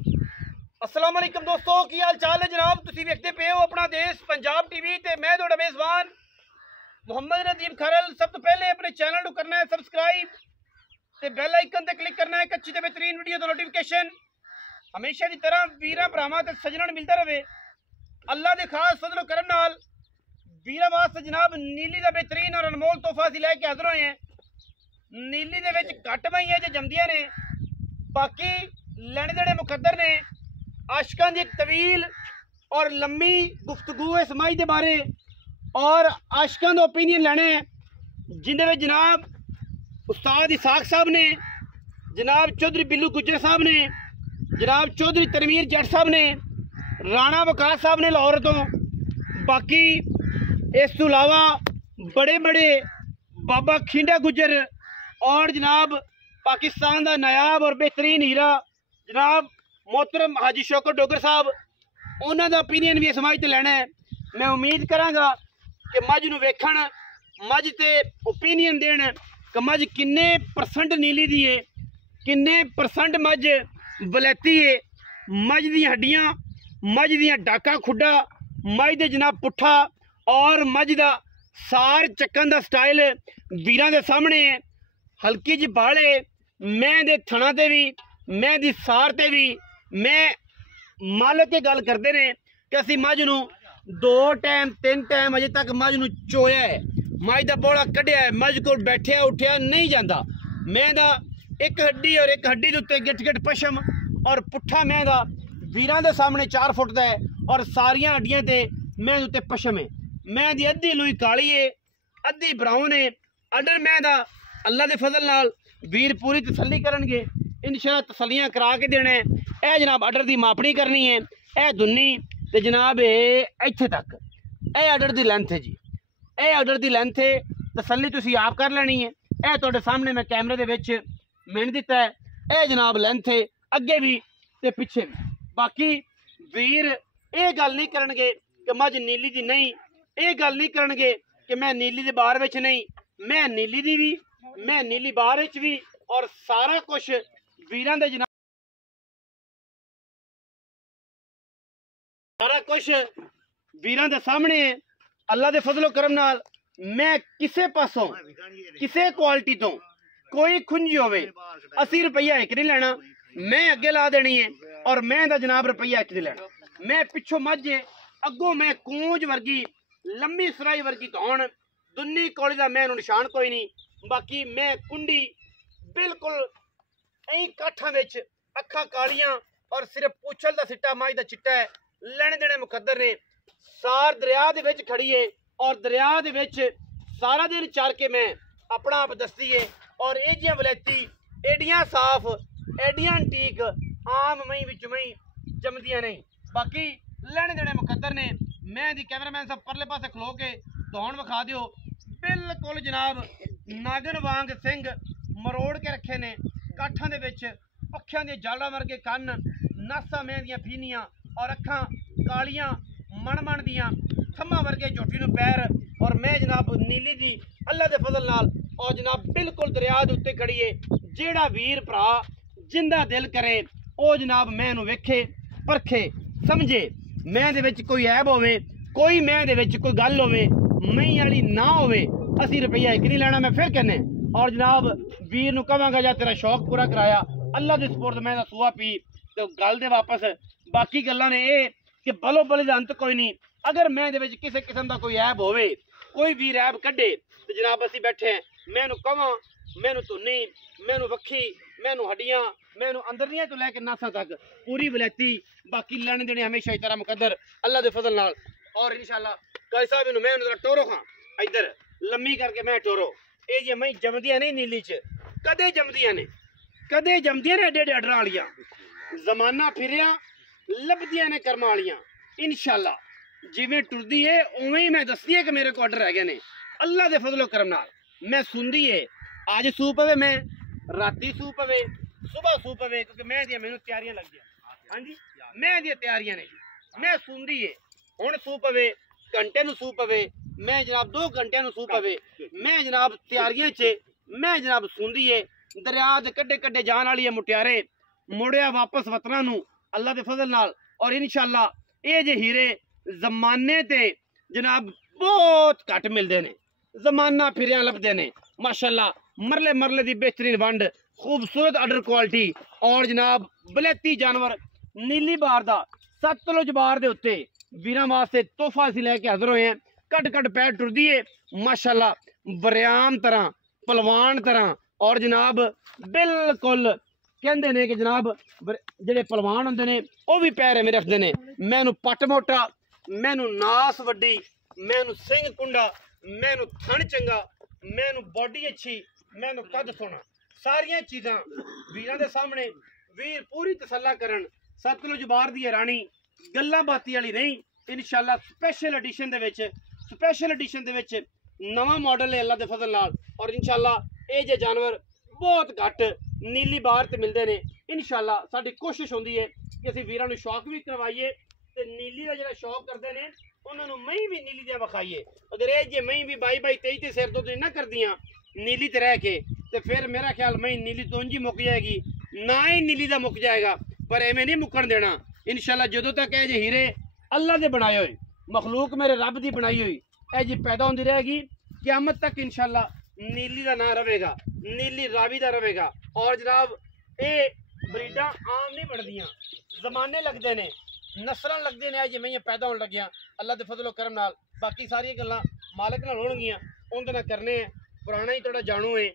अस्सलाम वालेकुम दोस्तों, की हाल चाल है जनाब। तुसीं वेखदे पे हो अपना देश पंजाब टीवी ते मैं तुहाडा मेज़बान मुहम्मद नदीम खरल। सब तो पहले अपने चैनल को करना है सबसक्राइब ते बैल आइकन ते क्लिक करना है एक अच्छी ते बेहतरीन वीडियो दा नोटिफिकेशन हमेशा की तरह वीरां भरावां ते सज्जणां मिलता रहे। अल्लाह दे खास फजलो करम नाल वीरां वास्ते जनाब नीली दा बेहतरीन और अनमोल तोहफा असीं लैके हाज़र होए हैं। नीली दे विच घट मईयां जे जमदियां ने, बाकी लैने देने मुकद्दर ने। आशिकां दी एक तवील और लम्मी गुफ्तगू है समाज के बारे और आशिकां दा ओपीनियन लैना है, जिंदे में जनाब उस्ताद इसाक साहब ने, जनाब चौधरी बिल्लू गुज्जर साहब ने, जनाब चौधरी तनवीर जट साहब ने, राणा वकास साहब ने लाहौर तो, बाकी इस तो अलावा बड़े बड़े बाबा खिंडा गुज्जर और जनाब पाकिस्तान का नायाब और बेहतरीन हीरा जनाब मोहतरम हाजी शौकत डोगर साहब, उन्होंने ओपीनियन भी समाज से लेना है। मैं उम्मीद कराँगा कि मझ नूं वेखण, मझ ते ओपीनियन देण कि मझ किन्ने परसेंट नीली दी है, किन्ने परसेंट मझ वलैती है, मझ दी हड्डियां, मझ दी डाका खुड्डा, मझ दे जनाब पुट्ठा और मझ दा सार चक्कन दा स्टाइल वीरां दे सामने है। हल्की जी बाले मैं दे थणा ते भी, मैं दी सार ते भी मैं मालक के गल करते ने कि असी मझ नूं 2 टाइम 3 टाइम अजे तक मझ नूं चोया है, मझ दा बोला कढ़िया है, मझ को बैठिया उठिया नहीं जाता। मैं दा एक हड्डी और एक हड्डी दे उत्ते गिट गिट पशम और पुट्ठा मैं दा वीरां दे सामने 4 फुट दा है और सारियां हड्डियां ते मैं दे उत्ते पशम है। मैं दी अद्धी लूई काली है, अद्धी ब्राउन है। अडर मैं दा अल्लाह दे फजल नाल वीर पूरी तसल्ली करनगे, इंशाअल्लाह तसल्लियां करा के देने। ए जनाब अडर दी मापनी करनी है, ए दुन्नी ते जनाब इत्थे तक ए अडर दी लेंथ है जी, ए अडर दी लेंथ है। तसल्ली तुसीं आप कर लेनी है। ए तुहाडे सामने मैं कैमरे दे विच मिन दिता है। ए जनाब लेंथ है अगे भी ते पिछे भी। बाकी वीर ये गल नहीं करनगे कि मझ नीली दी नहीं, ये गल नहीं करनगे कि मैं नीली दे बार विच नहीं। मैं नीली दी भी, मैं नीली बार विच भी और सारा कुछ वीरां दे जनाब सारा कुछ वीरां दे सामने है। अल्लाह दे फजलो करम नाल मैं किसे पासों किसे क्वालिटी तो कोई खुंजी होवे 80 रुपया एक नहीं लेना, मैं अगे ला देनी है और मैं दा जनाब रुपया एक नहीं लेना। मैं पिछों मझ अगों मैं कूंज वर्गी लम्मी सराई वर्गी धौन दुन्नी कौली दा मैं निशान कोई नहीं। बाकी मैं कुंडी बिल्कुल ऐ काठा विच अखा कालियां और सिर्फ पूछल दा सिट्टा मझ दा चिट्टा है। लेने देने मुकद्दर ने। सार दरिया दे विच खड़ी है और दरिया दे विच सारा दिन चार के मैं अपना आप दसदी है और ये जियां वलैती एडियां साफ एडियां अंटीक आम मई विच मई जमदियां नहीं। बाकी लेने देने मुकद्दर ने। मैं दी कैमरामैन साहब परले पासे खलो के दौन विखा दिओ। बिल्कुल जनाब नागन वांग सिंह मरोड़ के रखे ने, काठां दे विच पक्खियां दी जाड़ा वर्गे कन्न, नासा मैं दियां फीनियां और अखां कालियां मन मन दियां, थम्मा वर्गे झोटी नूं पैर और मैं जनाब नीली दी अल्लाह दे फजल नाल और जनाब बिल्कुल दरिया दे उत्ते खड़ी है। जेड़ा वीर भरा जिंदा दिल करे ओ जनाब मैं नूं वेखे परखे समझे, मैं दे विच कोई ऐब होवे, कोई मैं दे विच कोई गल होवे मई वाली ना होवे, 80 रुपया एक नहीं लेना। मैं फिर कहने और जनाब वीर नूं कहांगा जा तेरा शौक पूरा कराया, अल्लाह दे सुपुर्द मैं दा सूआ पी ते गल दे वापस। बाकी गल्लां ने ये कि बलो बले दा अंत कोई नहीं। अगर मैं दे विच किसी किस्म का कोई ऐब होवे, कोई वीर ऐब कड्डे तो जनाब असीं बैठे हैं। मैनू कहां, मैनू धुन्नी, मैनू वक्खी, मैनू हड्डियां, मैनू अंदरलियां तो लैके नासा तक पूरी वलैती। बाकी लेने देने हमेशा इस तरह मुकद्दर अल्लाह दे फजल नाल। और इंशाअल्लाह कई साहब मैं टोरो खां इधर लम्मी करके मैं टोरो ये जी मैं जमदियां नहीं नीली च कदे जमदियां ने, कदे जमदियां ने एडे एडे अडर वालियां। जमाना फिरिया लभदियां ने कर्म वालियां। इंशाअल्लाह जिवें टुरदी है उवें ही मैं दसदी है कि मेरे को अडर रह गए ने अल्लाह दे फजलो करम नाल। मैं सुनदी है अज सू पवे, मैं राती सू पवे, सुबह सू पवे, क्योंकि मैं दियां मैनू तैयारियां लग गया। हाँ जी मैं दियां तैयारियां ने। मैं सुनदी है हुण सू पवे, घंटे नूं सू पवे, मैं जनाब 2 घंटे नूं सू पवे, मैं जनाब तैयारियां च मैं जनाब सुनदी है। दरिया दे कड्डे कड्डे जान वाली है मुटियारे मुड़िया वापस वतना नूं अल्लाह के फजल नाल। और इंशाअल्लाह ये जे हीरे जमाने ते जनाब बहुत घट मिलते ने, जमाना फिरिया लभदे ने माशाअल्लाह। मरले मरले दी बेहतरीन वंड, खूबसूरत अडर क्वालिटी और जनाब बलैती जानवर नीली बार दा सतलुज बार दे उत्ते वीरां वास्ते तोहफा असीं लैके हाज़र होए हैं। कट कट पैर टुरदी है माशाअल्लाह, बरियाम तरह पलवान तरह। और जनाब बिल्कुल कहंदे ने कि जनाब जेडे पलवान होंदे ने वह भी पैर एवें रखदे ने। मैनू पट मोटा, मैनू नास वड्डी, मैनू सिंह कुंडा, मैनू थन चंगा, मैनू बॉडी अच्छी, मैनू कद सोना, सारियां चीज़ां वीरां दे सामने वीर पूरी तसल्ला करन। सतलुज बार दी रानी गल्लां बाती वाली नहीं। इंशाअल्लाह स्पैशल एडिशन दे विच नवा मॉडल है अल्लाह दे फजल नाल। और इंशाअल्लाह ये जे जानवर बहुत घट नीली बार ते मिलते हैं। इंशाअल्लाह साडी कोशिश होंदी है कि असीं वीरां नूं शौक भी करवाइए ते नीली दा जिहड़ा शौक करदे ने उन्हां नूं मई भी नीली दी विखाइए। अगर ये जे मई भी 22-23 सिर तो ना करदियां नीली ते रह के ते फिर मेरा ख्याल मई नीली तो उंज ही मुक जाएगी, ना ही नीली दा मुक जाएगा। पर एवें नहीं मुकन देना इंशाअल्लाह। जदों तक ये जे हीरे अल्लाह दे बनाए हुए, मखलूक मेरे रब दी बनाई हुई ए जी पैदा होंदी रहेगी, क़यामत तक इंशाअल्लाह नीली दा ना रहेगा, नीली रावी दा रहेगा। और जनाब ये ब्रीडां आम नहीं बनदियां, जमाने लगते ने, नस्लां लगदे ने, जिवें पैदा होने लगियां अल्लाह दे फजलो करम नाल। बाकी सारियां गल्लां मालक नाल होणगियां, उंदे नाल करने हैं। पुराना ही तुहाडा जानू है,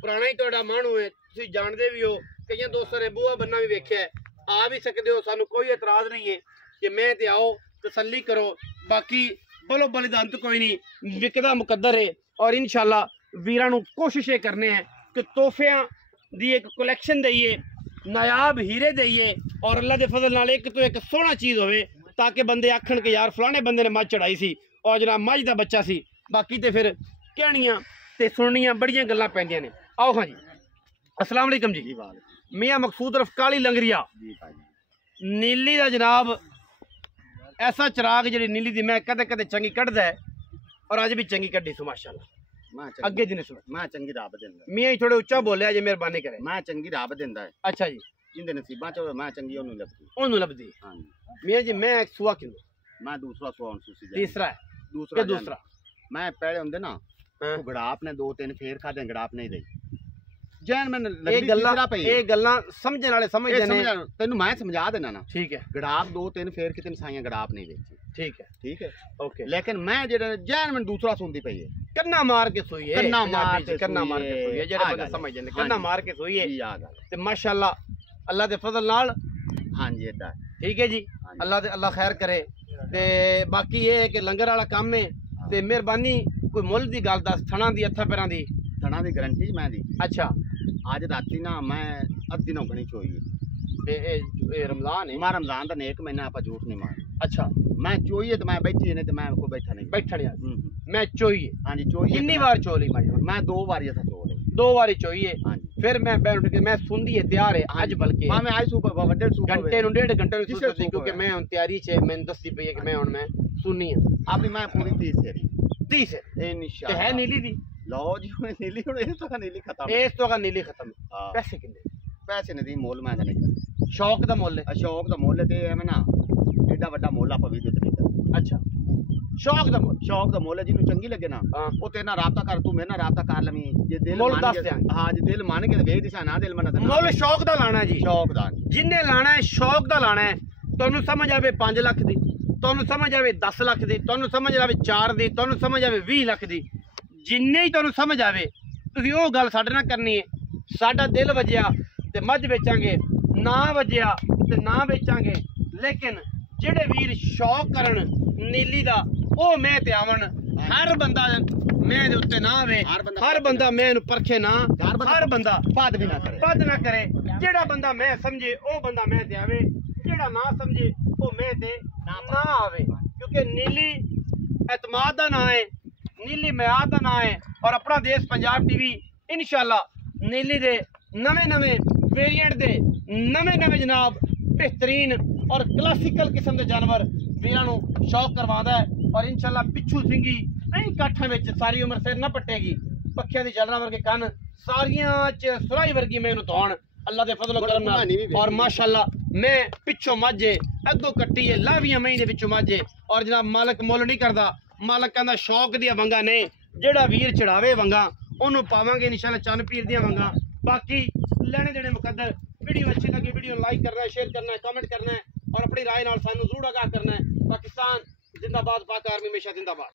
पुराना ही तुहाडा माणू है, तुसीं जानदे भी हो। कई दोस्तों ने बूहा बन्ना भी वेख्या है, आ भी सकते हो, सानू कोई एतराज़ नहीं है कि मैं ते आओ तसल्ली करो। बाकी बोलो बलिदान तो कोई नहीं, विकदा मुकद्दर है। और इंशाअल्लाह वीरां नूं कोशिश ये करने हैं कि तोहफियां दी एक कलैक्शन दईए, नायाब हीरे दईए और अल्लाह के फजल नाल एक तो एक सोहना चीज़ होवे, ताकि बंदे आखण कि यार फलाने बंदे ने मझ चढ़ाई सी और जनाब मझ दा बच्चा सी। बाकी तो फिर कहनियां ते सुननियां बड़ियां गल्लां पैंदियां ने। आओ हाँ जी, अस्सलाम वालेकुम जी। मियाँ मकसूद रफ काली लंगरिया नीली दा जनाब ऐसा चिराग जी नीली दी मैं कदे कदे चंगी कढ़दा है और अज भी चंगी कढ़ी सु माशाअल्लाह। अगे दिन सुन मैं चंगी रब दिंदा, मियाँ ही थोड़े उच्चा बोलिया जे मेहरबानी करे। मैं चंगी रब दिंदा है। अच्छा जी, जिंदे नसीबां च मैं चंगी ओनू लभदी। हां जी मियाँ जी, मैं एक सुआ किलो, मैं दूसरा सुआ सुसी तीसरा है, दूसरा मैं पहले होंदे ना गड़ाप ने 2-3 फेर खादे, गड़ाप नहीं दई जैन मैं गल्लां समझने वाले समझदे ने। तेनू मैं समझा देना ना, ठीक है। गड़ाप 2-3 फेर कितने साइयां गड़ाप नहीं बेची, ठीक है ओके। लेकिन मैं जेड़ा जैन मैं दूसरा सुनदी पई है, कन्ना मार के सोई है, कन्ना मार के सोई है, जेड़े बंदे समझदे ने कन्ना मार के सोई है ते माशाअल्लाह अल्लाह दे फजल नाल। हां जी एदा ठीक है जी, अल्लाह खैर करे। ते बाकी ये है कि लंगर वाला काम है ते मेहरबानी कोई मुल दी गल दस, थणा दी हत्था पैरां दी, थणा दी गारंटी मैं दी। अच्छा आज राती ना मैं अद्धी नौकनी चोई रमजान है, मैं रमजान का नेक महीना आप झूठ नहीं मार। अच्छा मैं चोई है तो मैं बैठी नहीं तो मैं को बैठा नहीं मैं चोई है। हाँ जी चोई कितनी बार चो ली मैं 2 बार ऐसा चो ली, 2 बार चोई है। हाँ जी फिर मैं बैठ के मैं सुनदी है तैयार है अज, बल्कि मैं आई सू वड्डे सू घंटे नु 1.5 घंटे क्योंकि मैं हुन तैयारी च मैंने दसदी पई है कि मैं हुन मैं सुननी है अपनी मैं पूरी 30 है इंशाल्लाह है नीली दी। लो जी नीली हुन इस तो नीली खत्म, इस तो का नीली खत्म। पैसे कितने? पैसे नहीं मोल मैं नहीं कर, शौक दा मोल है, शौक दा मोल ते मैं ना एडा वड्डा मोल आप वीडियो ते नहीं कर। अच्छा शौक दा मोल है, जिन्नू चंगी लगे ना वो तेरे नाल राबता कर, तू मेरे नाल राबता कर लवी जे दिल मोल दस दे। हां जी दिल मान के वेख दिसा ना, दिल मन मोल शौक दा लाना जी, शौक दा जिन्ने लाना है शौक दा लाना है। तुहानू समझ आवे 5 लाख दी, तुहानू समझ आवे 10 लाख दी, तुहानू समझ आवे 4 दी, तुहानू समझ आवे 20 लाख दी, जिन्ने ही तुहानू समझ आवे तुसीं ओह गल साडे नाल करनी है। साडा दिल वजया ते मझ बेचांगे, ना वजया ते ना बेचांगे। लेकिन जेड़े वीर शौक करन नीली दा ओह मैं ते आवन, हर बंदा मैं दे उत्ते ना आवे, हर बंदा मैं नूं परखे ना, हर बंदा बद भी ना करे। जेड़ा बंदा मैं समझे ओह बंदा मैं ते आवे, जेड़ा ना समझे ओह मैं ते ना आवे। क्योंकि नीली एतमाद दा ना है, नीली म्याद दा ना है। और अपना देश पंजाब टीवी इंशाअल्लाह नीली दे नवे वेरिएंट दे नवे जनाब बेहतरीन और क्लासिकल किस्म के जानवर वीरां नूं शौक करवांदा है। और इंशाअल्लाह पिछू सिंगी ऐं काठां विच सारी उम्र सिर ना पट्टेगी, पक्खियां दी जलना वर्गे कन सारियां च सुराही वर्गी मैं इहनूं धौण अल्लाह दे फजल करम नाल। और माशाअल्लाह मैं पिछों माझे अगों कट्टी है लावियां मई दे पिछों माझे और जनाब मालक मुल नहीं करता मालक कहता शौक दिया वंगा ने जेड़ा वीर चढ़ावे वंगा ओनू पावांगे इंशाल्लाह चंद पीर दियां वंगा बाकी लेने देने मुकद्दर वीडियो अच्छी लगी वीडियो लाइक करना है शेयर करना है कमेंट करना है और अपनी राय नाल सानू जरूर आगाह करना है पाकिस्तान जिंदाबाद पाक आर्मी हमेशा जिंदाबाद।